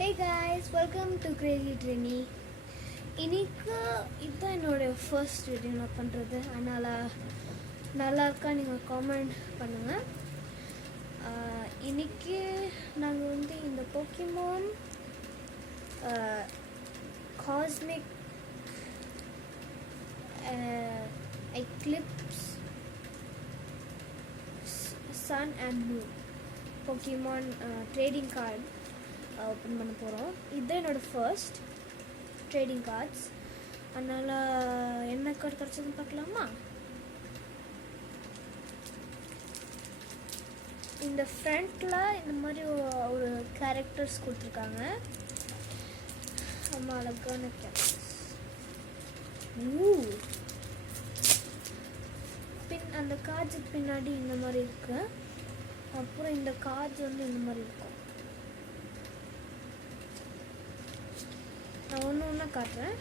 Hey guys, welcome to Crazy Trini. இன்னைக்கு இதுதான் என்னோடய ஃபர்ஸ்ட் வீடியோ நான் பண்ணுறது. அதனால் நல்லா இருக்கா நீங்கள் காமெண்ட் பண்ணுங்கள். இன்னைக்கு நாங்கள் இந்த Pokemon Cosmic Eclipse Sun and Moon Pokemon trading card open பண்ண போகிறோம். இதுதான் என்னோடய ஃபர்ஸ்ட் ட்ரேடிங் கார்ட்ஸ். அதனால் என்ன கார்டு கிடச்சதுன்னு பார்க்கலாமா? இந்த ஃப்ரண்ட்டில் இந்த மாதிரி ஒரு கேரக்டர்ஸ் கொடுத்துருக்காங்க. ரொம்ப அழகான கேரக்டர்ஸ். அந்த கார்ட்ஸுக்கு பின்னாடி இந்த மாதிரி இருக்குது. அப்புறம் இந்த கார்ட்ஸ் இந்த மாதிரி இருக்கும். நான் ஒன்று ஒன்றா காட்டுறேன்.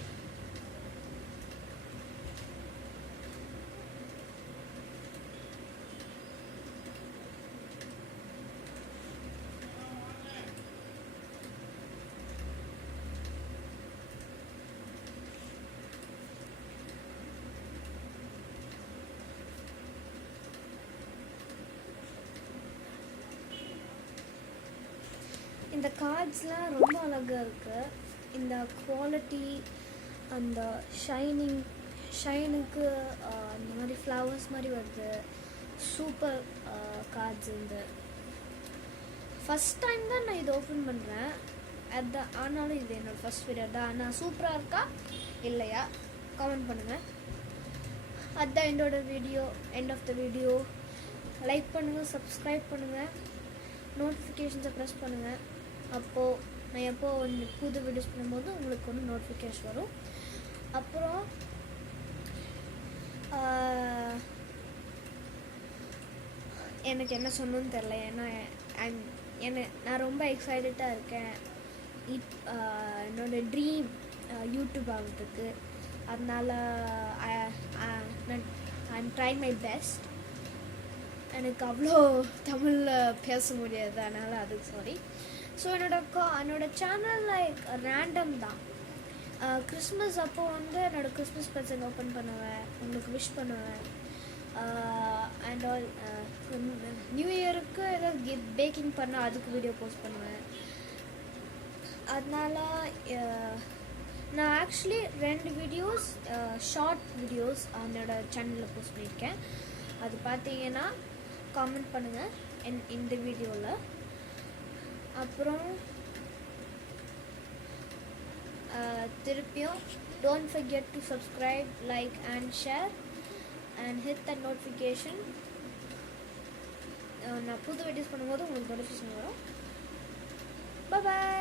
இந்த கார்ட்ஸ்லாம் ரொம்ப அழகாக இருக்குது. இந்த குவாலிட்டி, அந்த ஷைனுக்கு இந்த மாதிரி ஃப்ளவர்ஸ் மாதிரி வருது. Super cards. இந்த ஃபஸ்ட் டைம் தான் நான் இதை ஓப்பன் பண்ணுறேன். அதுதான், ஆனாலும் இது என்னோடய ஃபஸ்ட் வீடியோ தான். ஆனால் சூப்பராக இருக்கா இல்லையா கமெண்ட் பண்ணுங்கள். அதுதான் என்னோட video. End of the video. Like பண்ணுங்கள், சப்ஸ்கிரைப் பண்ணுங்கள், நோட்டிஃபிகேஷன்ஸை ப்ரெஸ் பண்ணுங்கள். அப்போது நான் எப்போ புது வீடியோஸ் பண்ணும்போது உங்களுக்கு நோட்டிஃபிகேஷன் வரும். அப்புறம் எனக்கு என்ன சொல்லணும்னு தெரில. ஏன்னா நான் ரொம்ப எக்ஸைட்டடாக இருக்கேன். என்னோடய ட்ரீம் யூடியூப் ஆகிறதுக்கு. அதனால் ஐம் ட்ரைங் மை பெஸ்ட். எனக்கு அவ்வளோ தமிழில் பேச முடியாது, அதனால் அதுக்கு சாரி. ஸோ என்னோட சேனல் லைக் ரேண்டம் தான். கிறிஸ்மஸ் அப்போ என்னோடய கிறிஸ்மஸ் ப்ரெசன்ட் ஓப்பன் பண்ணுவேன், உங்களுக்கு விஷ் பண்ணுவேன். அண்ட் ஆல் நியூ இயருக்கு ஏதாவது பேக்கிங் பண்ணால் அதுக்கு வீடியோ போஸ்ட் பண்ணுவேன். அதனால் நான் ஆக்சுவலி 2 வீடியோஸ் ஷார்ட் வீடியோஸ் என்னோடய சேனலில் போஸ்ட் பண்ணியிருக்கேன். அது பார்த்தீங்கன்னா காமெண்ட் பண்ணுங்கள் இந்த வீடியோவில். அப்புறம் திருப்பியும் don't forget to subscribe, like and share and hit the notification. நான் புது வீடியோஸ் பண்ணும்போது உங்களுக்கு நோட்டிஃபிகேஷன் வரும். பாய்.